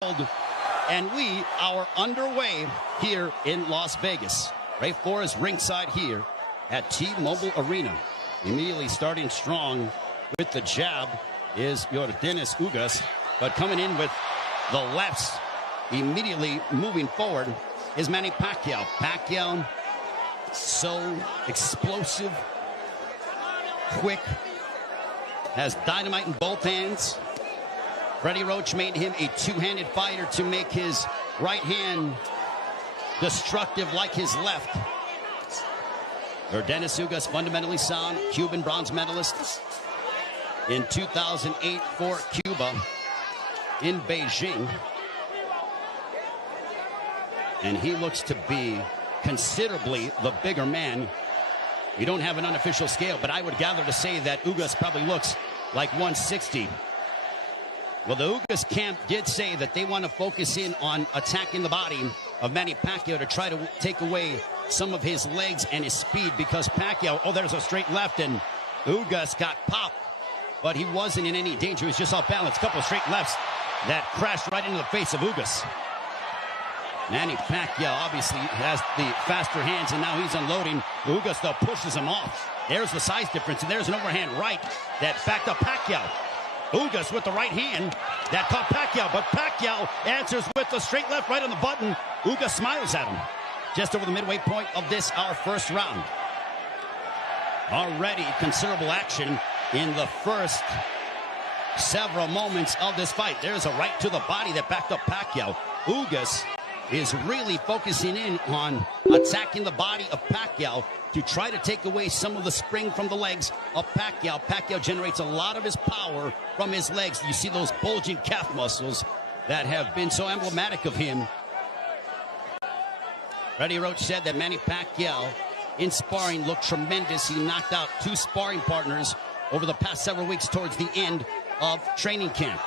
And we are underway here in Las Vegas. Ray Flores ringside here at T-Mobile Arena. Immediately starting strong with the jab is Yordenis Ugas, but coming in with the lefts, immediately moving forward is Manny Pacquiao. Pacquiao, so explosive, quick, has dynamite in both hands. Freddie Roach made him a two-handed fighter to make his right hand destructive like his left. Yordenis Ugas, fundamentally sound, Cuban bronze medalist in 2008 for Cuba in Beijing. And he looks to be considerably the bigger man. We don't have an unofficial scale, but I would gather to say that Ugas probably looks like 160. Well, the Ugas camp did say that they want to focus in on attacking the body of Manny Pacquiao to try to take away some of his legs and his speed, because Pacquiao, oh, there's a straight left, and Ugas got popped, but he wasn't in any danger. He was just off balance. Couple of straight lefts that crashed right into the face of Ugas. Manny Pacquiao obviously has the faster hands, and now he's unloading. Ugas, though, pushes him off. There's the size difference, and there's an overhand right that backed up Pacquiao. Ugas with the right hand that caught Pacquiao, but Pacquiao answers with the straight left right on the button. Ugas smiles at him. Just over the midway point of this, our first round. Already considerable action in the first several moments of this fight. There's a right to the body that backed up Pacquiao. Ugas is really focusing in on attacking the body of Pacquiao to try to take away some of the spring from the legs of Pacquiao. Pacquiao generates a lot of his power from his legs. You see those bulging calf muscles that have been so emblematic of him. Freddie Roach said that Manny Pacquiao in sparring looked tremendous. He knocked out two sparring partners over the past several weeks towards the end of training camp.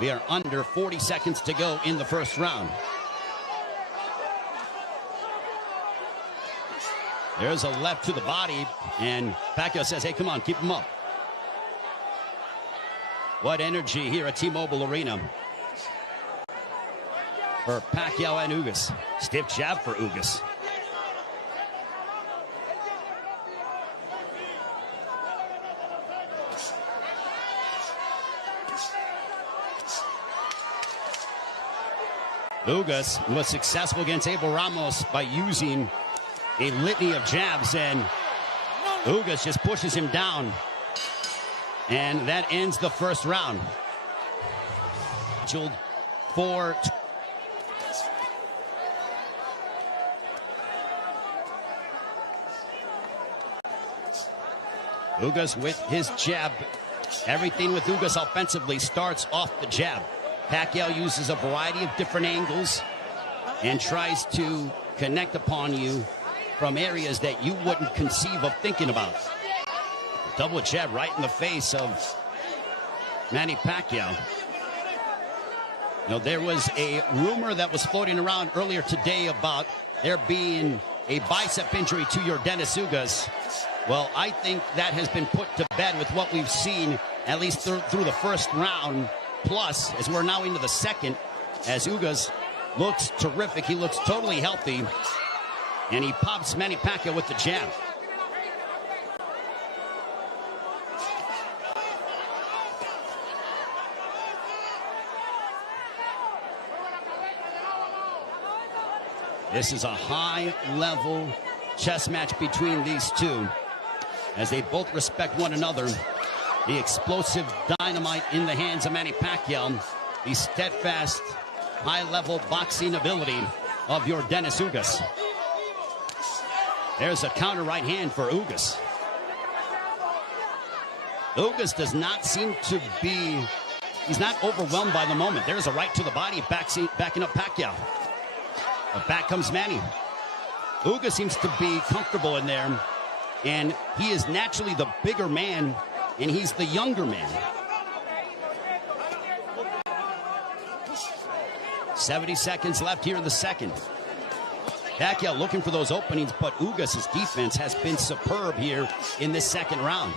We are under 40 seconds to go in the first round. There's a left to the body, and Pacquiao says, hey, come on, keep him up. What energy here at T-Mobile Arena for Pacquiao and Ugas. Stiff jab for Ugas. Ugas was successful against Abel Ramos by using a litany of jabs, and Ugas just pushes him down. And that ends the first round. For Ugas with his jab. Everything with Ugas offensively starts off the jab. Pacquiao uses a variety of different angles and tries to connect upon you from areas that you wouldn't conceive of thinking about. Double jab right in the face of Manny Pacquiao. You know, there was a rumor that was floating around earlier today about there being a bicep injury to Yordenis Ugas. Well, I think that has been put to bed with what we've seen, at least through the first round. Plus, as we're now into the second, as Ugas looks terrific, he looks totally healthy, and he pops Manny Pacquiao with the jab. This is a high-level chess match between these two, as they both respect one another. The explosive dynamite in the hands of Manny Pacquiao. The steadfast, high-level boxing ability of Yordenis Ugas. There's a counter right hand for Ugas. Ugas does not seem to be, he's not overwhelmed by the moment. There's a right to the body backing up Pacquiao. But back comes Manny. Ugas seems to be comfortable in there, and he is naturally the bigger man, and he's the younger man. 70 seconds left here in the second. Pacquiao looking for those openings, but Ugas' defense has been superb here in this second round.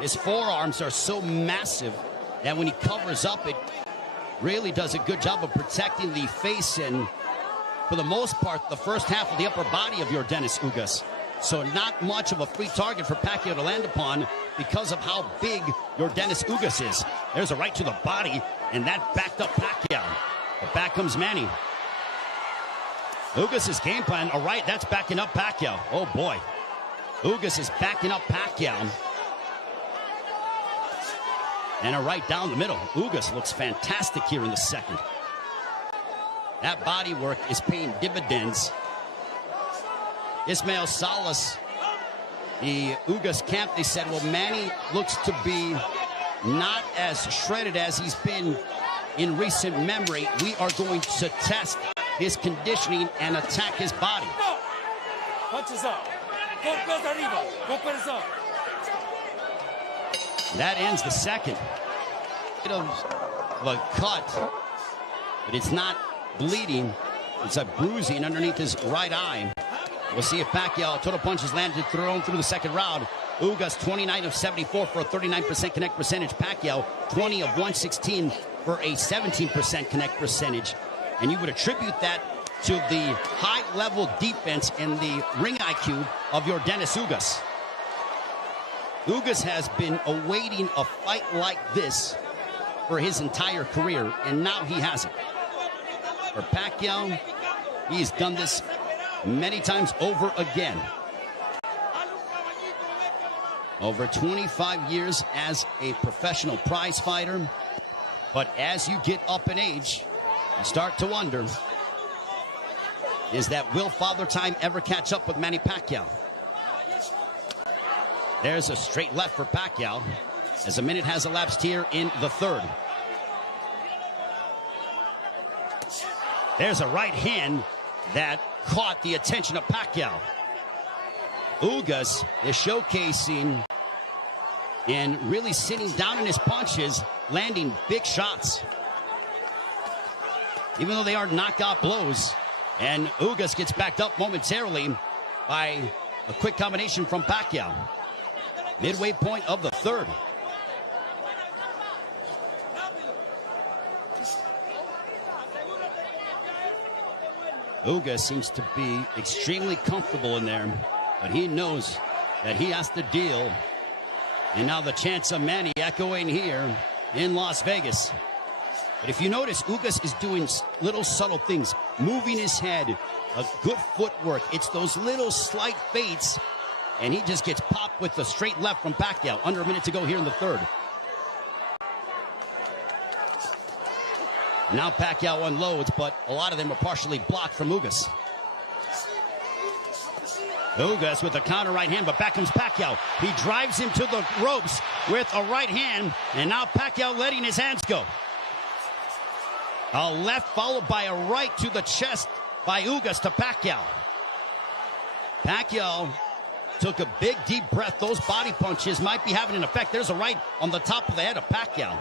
His forearms are so massive that when he covers up, it really does a good job of protecting the face and, for the most part, the first half of the upper body of Yordenis Ugas. So not much of a free target for Pacquiao to land upon because of how big Yordenis Ugas is. There's a right to the body, and that backed up Pacquiao. But back comes Manny. Ugas' game plan, all right, that's backing up Pacquiao. Oh, boy. Ugas is backing up Pacquiao. And a right down the middle. Ugas looks fantastic here in the second. That body work is paying dividends. Ismael Salas, the Ugas camp, they said, well, Manny looks to be not as shredded as he's been in recent memory. We are going to test his conditioning and attack his body. Punches up. Golpes up. That ends the second. Bit of a cut, but it's not bleeding. It's a bruising underneath his right eye. We'll see if Pacquiao total punches landed thrown through the second round. Ugas 29 of 74 for a 39% connect percentage. Pacquiao 20 of 116 for a 17% connect percentage. And you would attribute that to the high-level defense and the ring IQ of Yordenis Ugas. Ugas has been awaiting a fight like this for his entire career, and now he has it. For Pacquiao, he's done this many times over again. Over 25 years as a professional prize fighter. But as you get up in age, you start to wonder, will Father Time ever catch up with Manny Pacquiao? There's a straight left for Pacquiao as a minute has elapsed here in the third. There's a right hand that caught the attention of Pacquiao. Ugas is showcasing and really sitting down in his punches, landing big shots. Even though they are knockout blows, and Ugas gets backed up momentarily by a quick combination from Pacquiao. Midway point of the third. Ugas seems to be extremely comfortable in there, but he knows that he has to deal. And now the chants of Manny echoing here in Las Vegas. But if you notice, Ugas is doing little subtle things, moving his head, a good footwork. It's those little slight feints, and he just gets popped with the straight left from Pacquiao. Under a minute to go here in the third. Now Pacquiao unloads, but a lot of them are partially blocked from Ugas. Ugas with a counter right hand, but back comes Pacquiao. He drives him to the ropes with a right hand, and now Pacquiao letting his hands go. A left followed by a right to the chest by Ugas to Pacquiao. Pacquiao took a big deep breath. Those body punches might be having an effect. There's a right on the top of the head of Pacquiao.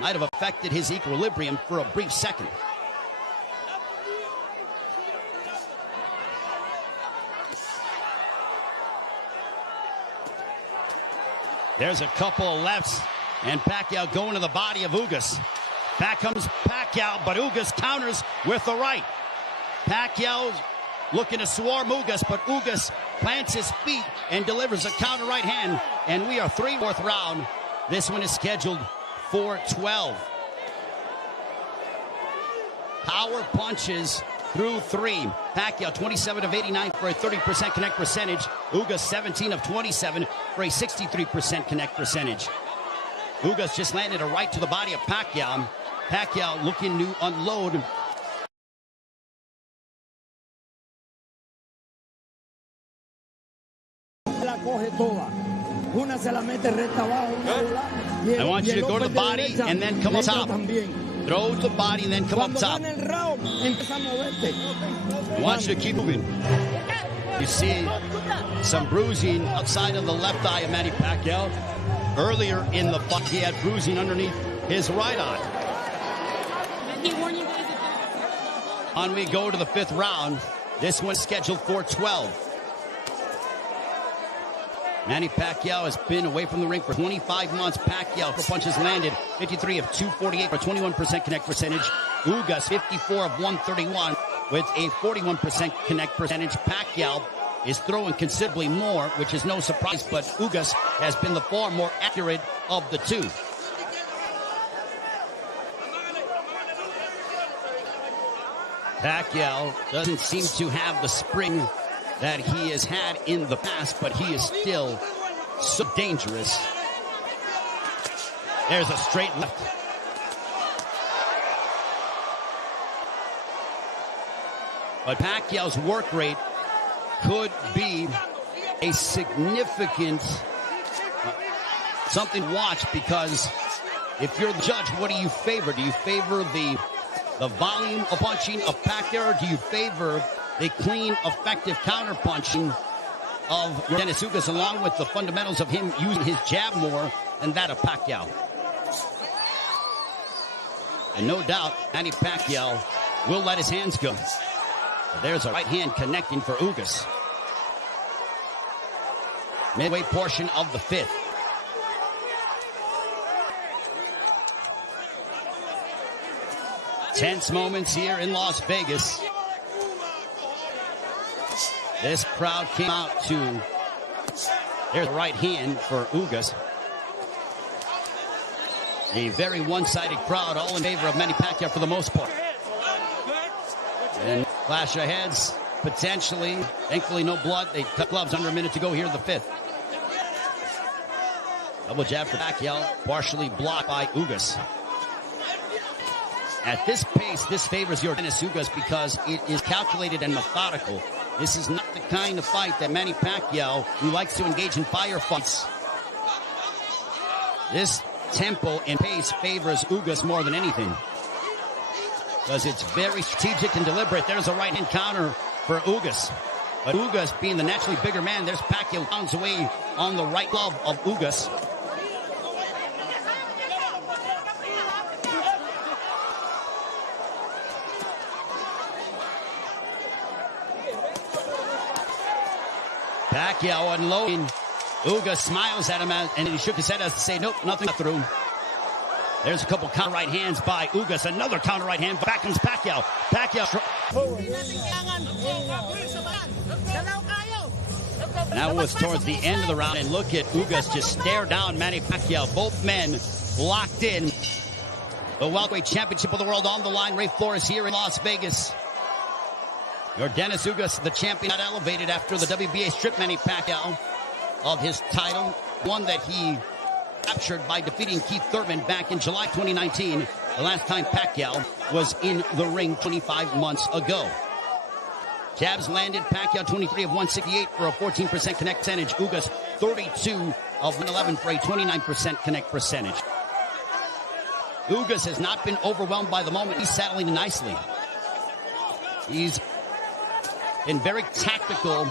Might have affected his equilibrium for a brief second. There's a couple of lefts, and Pacquiao going to the body of Ugas. Back comes Pacquiao, but Ugas counters with the right. Pacquiao looking to swarm Ugas, but Ugas plants his feet and delivers a counter right hand. And we are fourth round. This one is scheduled for 12. Power punches through three. Pacquiao 27 of 89 for a 30% connect percentage. Ugas 17 of 27 for a 63% connect percentage. Ugas just landed a right to the body of Pacquiao. Pacquiao looking to unload. I want you to go to the body and then come up top. Throw to the body and then come up top. I want you to keep moving. You see some bruising outside of the left eye of Manny Pacquiao. Earlier in the fight, he had bruising underneath his right eye. On we go to the fifth round. This one's scheduled for 12. Manny Pacquiao has been away from the ring for 25 months. Pacquiao, for punches landed, 53 of 248 for 21% connect percentage. Ugas, 54 of 131 with a 41% connect percentage. Pacquiao is throwing considerably more, which is no surprise, but Ugas has been the far more accurate of the two. Pacquiao doesn't seem to have the spring that he has had in the past, but he is still so dangerous. There's a straight left. But Pacquiao's work rate could be a significant something to watch, because if you're the judge, what do you favor? Do you favor the volume of punching of Pacquiao, or do you favor the clean, effective counter-punching of Dennis Ugas, along with the fundamentals of him using his jab more than that of Pacquiao? And no doubt, Manny Pacquiao will let his hands go. There's a right hand connecting for Ugas. Midway portion of the fifth. Tense moments here in Las Vegas. This crowd came out to... There's the right hand for Ugas. A very one-sided crowd, all in favor of Manny Pacquiao for the most part. And clash of heads, potentially. Thankfully, no blood. They cut gloves under a minute to go here in the fifth. Double jab for Pacquiao, partially blocked by Ugas. At this pace, this favors your Dennis Ugas because it is calculated and methodical. This is not the kind of fight that Manny Pacquiao, who likes to engage in firefights. This tempo and pace favors Ugas more than anything, because it's very strategic and deliberate. There's a right-hand counter for Ugas. But Ugas, being the naturally bigger man, there's Pacquiao pounds away on the right glove of Ugas. Pacquiao unloading. Ugas smiles at him, and he shook his head as to say, nope, nothing got through. There's a couple counter right hands by Ugas. Another counter right hand. Back comes Pacquiao. Pacquiao. Now it's towards the end of the round, and look at Ugas just stare down Manny Pacquiao. Both men locked in. The welterweight championship of the world on the line. Ray Flores here in Las Vegas. Your Dennis Ugas, the champion, got elevated after the WBA stripped Manny Pacquiao of his title, one that he captured by defeating Keith Thurman back in July 2019, the last time Pacquiao was in the ring 25 months ago. Jabs landed. Pacquiao 23 of 168 for a 14% connect percentage. Ugas 32 of 111 for a 29% connect percentage. Ugas has not been overwhelmed by the moment. He's settling nicely. He's been very tactical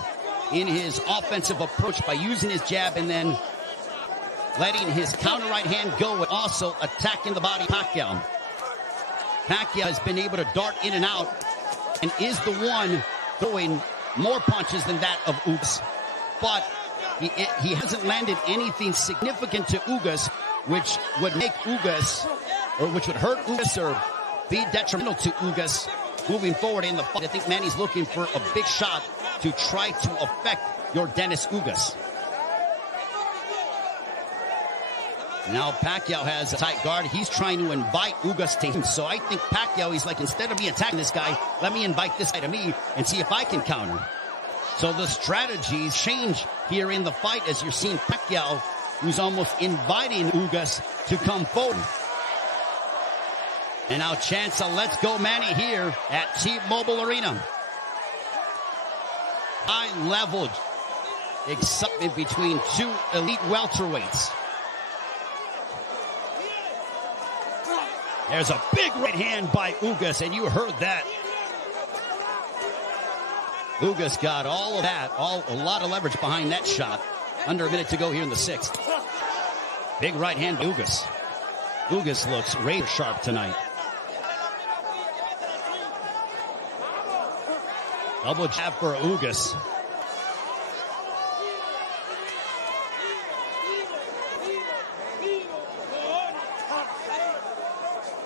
in his offensive approach by using his jab and then letting his counter right hand go, and also attacking the body of Pacquiao. Pacquiao has been able to dart in and out and is the one throwing more punches than that of Ugas. But he hasn't landed anything significant to Ugas, which would make Ugas, or which would hurt Ugas or be detrimental to Ugas moving forward in the fight. I think Manny's looking for a big shot to try to affect your Dennis Ugas. Now Pacquiao has a tight guard. He's trying to invite Ugas to him. So I think Pacquiao, he's like, instead of me attacking this guy, let me invite this guy to me and see if I can counter. So the strategies change here in the fight as you're seeing Pacquiao, who's almost inviting Ugas to come forward. And now chance of let's go Manny here at T-Mobile Arena. High-level excitement between two elite welterweights. There's a big right hand by Ugas, and you heard that. Ugas got all of that, a lot of leverage behind that shot. Under a minute to go here in the sixth. Big right hand by Ugas. Ugas looks razor sharp tonight. Double jab for Ugas.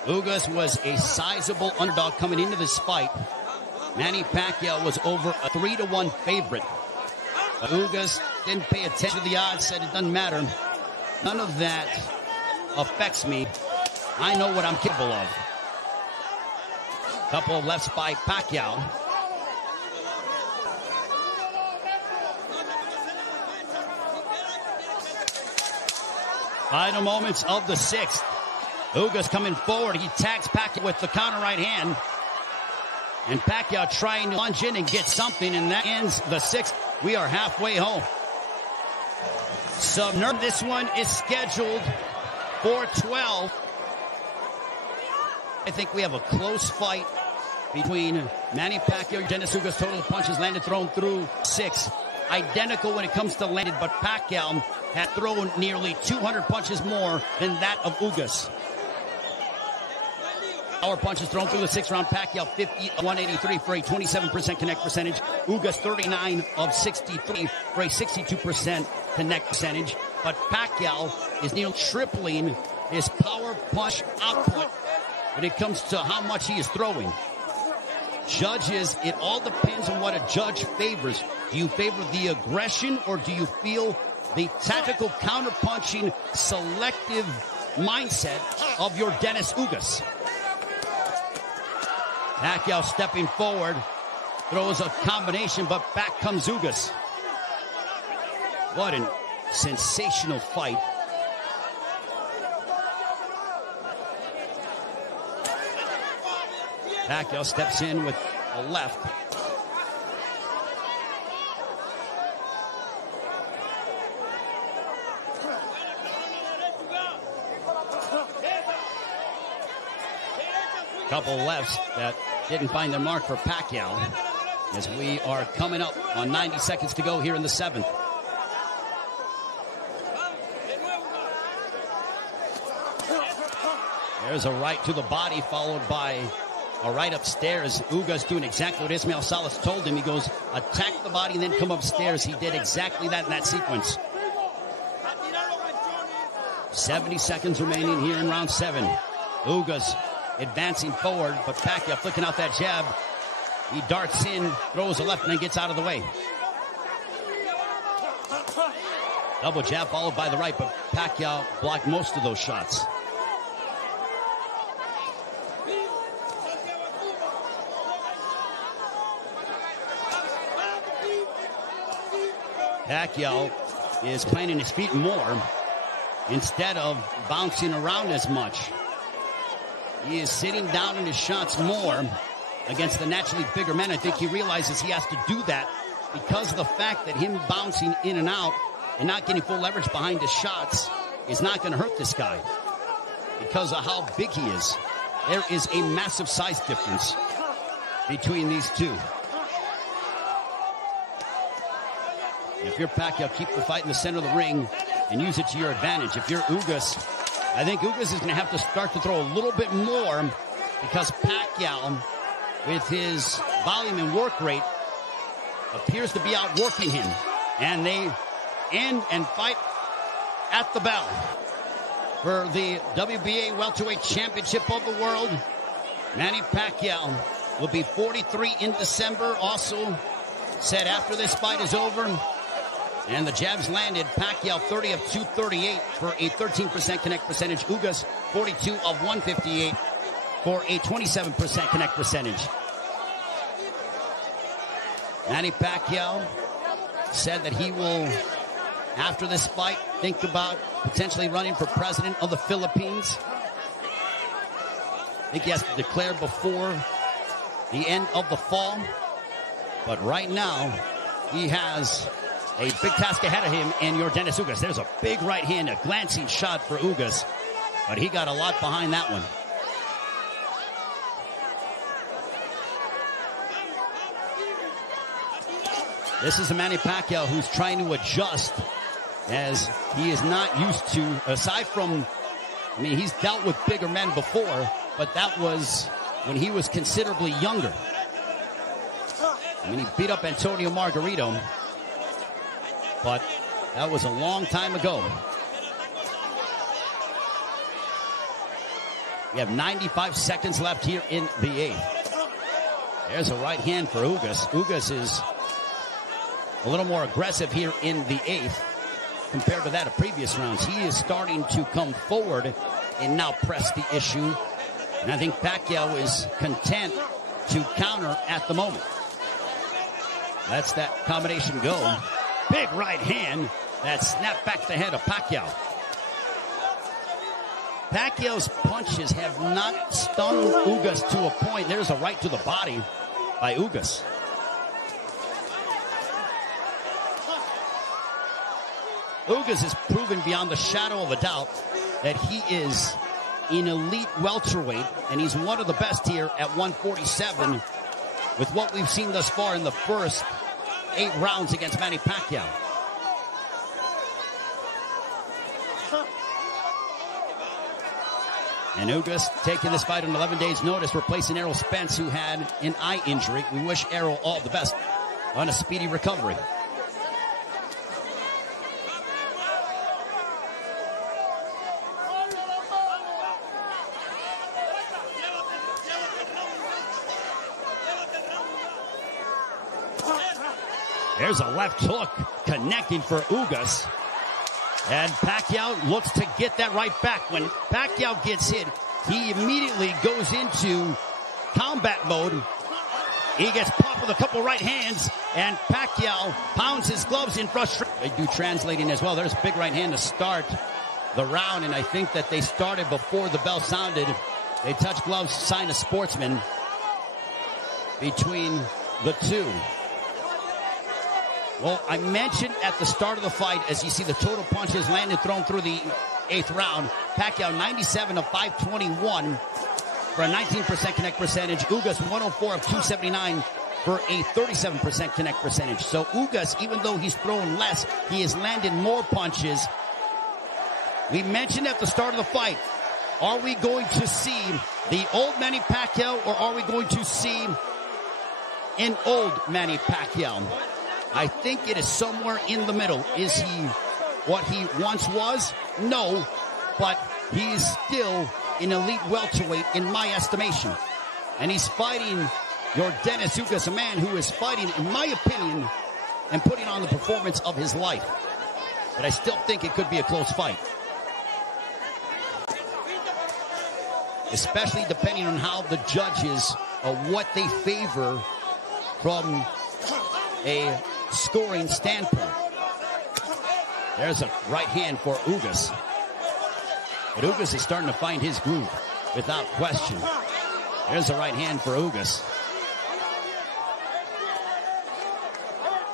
Ugas was a sizable underdog coming into this fight. Manny Pacquiao was over a 3-1 favorite. Ugas didn't pay attention to the odds, said it doesn't matter. None of that affects me. I know what I'm capable of. Couple of lefts by Pacquiao. Final moments of the sixth. Ugas coming forward. He tags Pacquiao with the counter right hand. And Pacquiao trying to lunge in and get something, and that ends the sixth. We are halfway home. This one is scheduled for 12. I think we have a close fight between Manny Pacquiao and Dennis Ugas. Total punches landed, thrown through 6. Identical when it comes to landed, but Pacquiao had thrown nearly 200 punches more than that of Ugas. Power punches thrown through the 6th round. Pacquiao 50 of 183 for a 27% connect percentage. Ugas 39 of 63 for a 62% connect percentage. But Pacquiao is nearly tripling his power punch output when it comes to how much he is throwing. Judges, it all depends on what a judge favors. Do you favor the aggression, or do you feel the tactical counterpunching selective mindset of your Dennis Ugas? Pacquiao stepping forward, throws a combination, but back comes Ugas. What a sensational fight. Pacquiao steps in with a left. Couple lefts that didn't find their mark for Pacquiao, as we are coming up on 90 seconds to go here in the 7th. There's a right to the body, followed by a right upstairs. Ugas doing exactly what Ismael Salas told him. He goes, attack the body and then come upstairs. He did exactly that in that sequence. 70 seconds remaining here in round 7. Ugas advancing forward, but Pacquiao flicking out that jab. He darts in, throws a left, and then gets out of the way. Double jab followed by the right, but Pacquiao blocked most of those shots. Pacquiao is planting his feet more instead of bouncing around as much. He is sitting down in his shots more against the naturally bigger men. I think he realizes he has to do that because of the fact that him bouncing in and out and not getting full leverage behind his shots is not going to hurt this guy because of how big he is. There is a massive size difference between these two. If you're Pacquiao, keep the fight in the center of the ring and use it to your advantage. If you're Ugas, I think Ugas is going to have to start to throw a little bit more because Pacquiao, with his volume and work rate, appears to be outworking him. And they end and fight at the bell for the WBA Welterweight Championship of the World. Manny Pacquiao will be 43 in December. Also said after this fight is over, and the jabs landed, Pacquiao 30 of 238 for a 13% connect percentage. Ugas 42 of 158 for a 27% connect percentage. Manny Pacquiao said that he will, after this fight, think about potentially running for president of the Philippines. I think he has to declare before the end of the fall. But right now, he has a big task ahead of him and your Dennis Ugas. There's a big right hand, a glancing shot for Ugas, but he got a lot behind that one. This is a Manny Pacquiao who's trying to adjust, as he is not used to, aside from, I mean, he's dealt with bigger men before, but that was when he was considerably younger. I mean, he beat up Antonio Margarito, but that was a long time ago. We have 95 seconds left here in the 8th. There's a right hand for Ugas. Ugas is a little more aggressive here in the 8th compared to that of previous rounds. He is starting to come forward and now press the issue. And I think Pacquiao is content to counter at the moment. Lets that combination go. Big right hand that snapped back the head of Pacquiao. Pacquiao's punches have not stung Ugas to a point. There's a right to the body by Ugas. Ugas has proven beyond the shadow of a doubt that he is an elite welterweight, and he's one of the best here at 147 with what we've seen thus far in the first 8 rounds against Manny Pacquiao. And Ugas taking this fight on 11 days' notice, replacing Errol Spence, who had an eye injury. We wish Errol all the best on a speedy recovery. There's a left hook connecting for Ugas. And Pacquiao looks to get that right back. When Pacquiao gets hit, he immediately goes into combat mode. He gets popped with a couple right hands, and Pacquiao pounds his gloves in frustration. They do translating as well. There's a big right hand to start the round, and I think that they started before the bell sounded. They touch gloves, sign a sportsman between the two. Well, I mentioned at the start of the fight, as you see the total punches landed thrown through the 8th round, Pacquiao 97 of 521 for a 19% connect percentage. Ugas 104 of 279 for a 37% connect percentage. So Ugas, even though he's thrown less, he has landed more punches. We mentioned at the start of the fight, are we going to see the old Manny Pacquiao, or are we going to see an old Manny Pacquiao? I think it is somewhere in the middle. Is he what he once was? No, but he's still an elite welterweight in my estimation. And he's fighting your Dennis Ugas, a man who is fighting, in my opinion, and putting on the performance of his life. But I still think it could be a close fight. Especially depending on how the judges, what they favor from a scoring standpoint. There's a right hand for Ugas. But Ugas is starting to find his groove without question. There's a right hand for Ugas.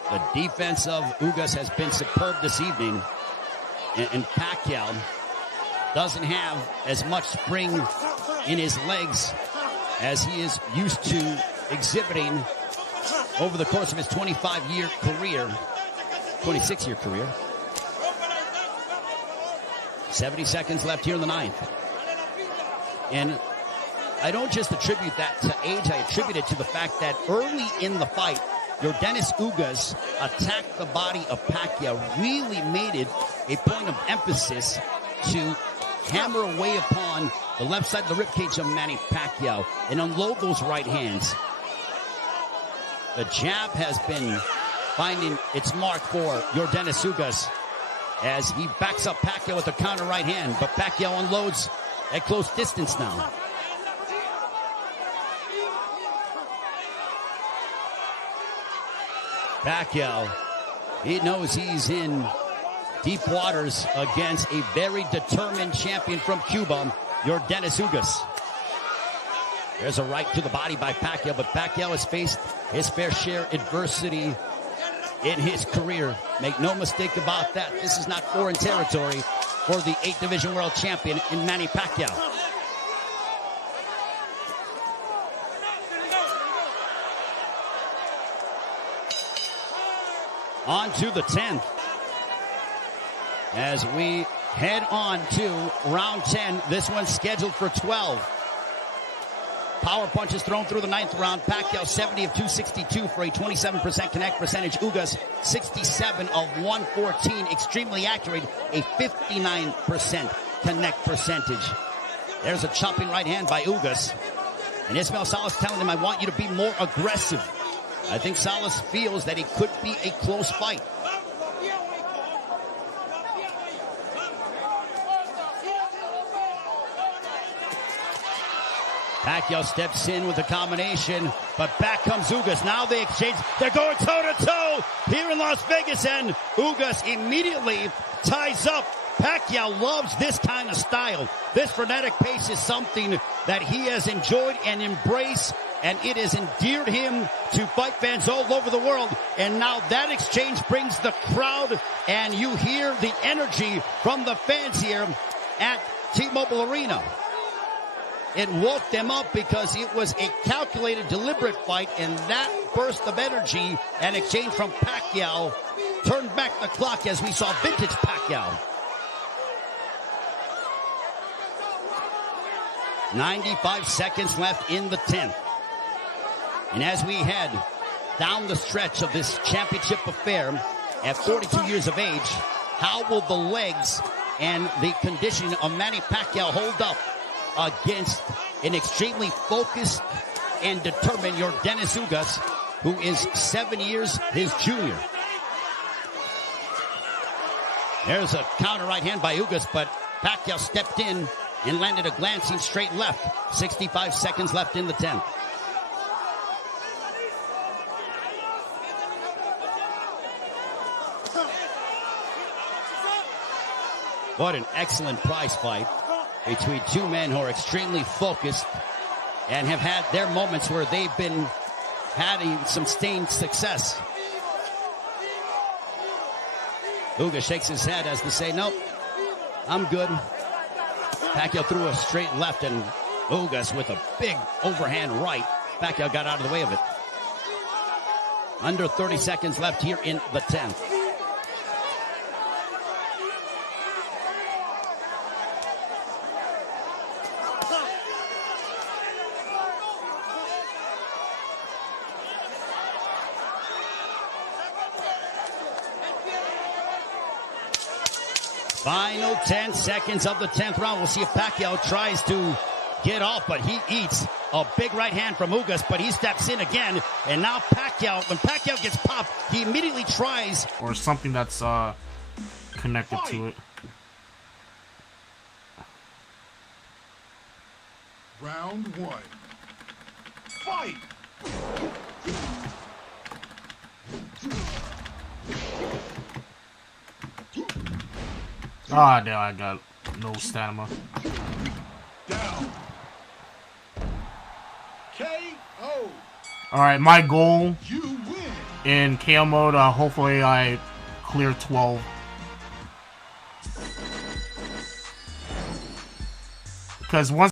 The defense of Ugas has been superb this evening. And Pacquiao doesn't have as much spring in his legs as he is used to exhibiting over the course of his 25-year career, 26-year career. 70 seconds left here in the 9th. And I don't just attribute that to age, I attribute it to the fact that early in the fight, your Dennis Ugas attacked the body of Pacquiao, really made it a point of emphasis to hammer away upon the left side of the ribcage of Manny Pacquiao and unload those right hands. The jab has been finding its mark for your Dennis Ugas as he backs up Pacquiao with a counter right hand, but Pacquiao unloads at close distance now. Pacquiao, he knows he's in deep waters against a very determined champion from Cuba, your Dennis Ugas. There's a right to the body by Pacquiao, but Pacquiao has faced his fair share of adversity in his career. Make no mistake about that. This is not foreign territory for the 8th Division World Champion in Manny Pacquiao. On to the 10th. As we head on to round 10, this one's scheduled for 12. Power punches thrown through the 9th round. Pacquiao 70 of 262 for a 27% connect percentage. Ugas 67 of 114. Extremely accurate, a 59% connect percentage. There's a chopping right hand by Ugas. And Ismael Salas telling him, I want you to be more aggressive. I think Salas feels that it could be a close fight. Pacquiao steps in with a combination, but back comes Ugas. Now they exchange. They're going toe-to-toe here in Las Vegas, and Ugas immediately ties up. Pacquiao loves this kind of style. This frenetic pace is something that he has enjoyed and embraced, and it has endeared him to fight fans all over the world. And now that exchange brings the crowd, and you hear the energy from the fans here at T-Mobile Arena. It woke them up because it was a calculated, deliberate fight, and that burst of energy and exchange from Pacquiao turned back the clock as we saw vintage Pacquiao. 95 seconds left in the 10th. And as we head down the stretch of this championship affair at 42 years of age, how will the legs and the conditioning of Manny Pacquiao hold up against an extremely focused and determined Yordenis Ugas, who is 7 years his junior? There's a counter right hand by Ugas, but Pacquiao stepped in and landed a glancing straight left. 65 seconds left in the 10th. What an excellent prize fight between two men who are extremely focused and have had their moments where they've been having some sustained success. Ugas shakes his head as to say, nope, I'm good. Pacquiao threw a straight left, and Ugas with a big overhand right. Pacquiao got out of the way of it. Under 30 seconds left here in the 10th. Final 10 seconds of the 10th round. We'll see if Pacquiao tries to get off, but he eats a big right hand from Ugas, but he steps in again. And now Pacquiao, when Pacquiao gets popped, he immediately tries. Or something that's connected to it. Round one. Fight! Ah, there I got no stamina. Down. KO. Alright, my goal You win. in KO mode, hopefully I clear 12. Because once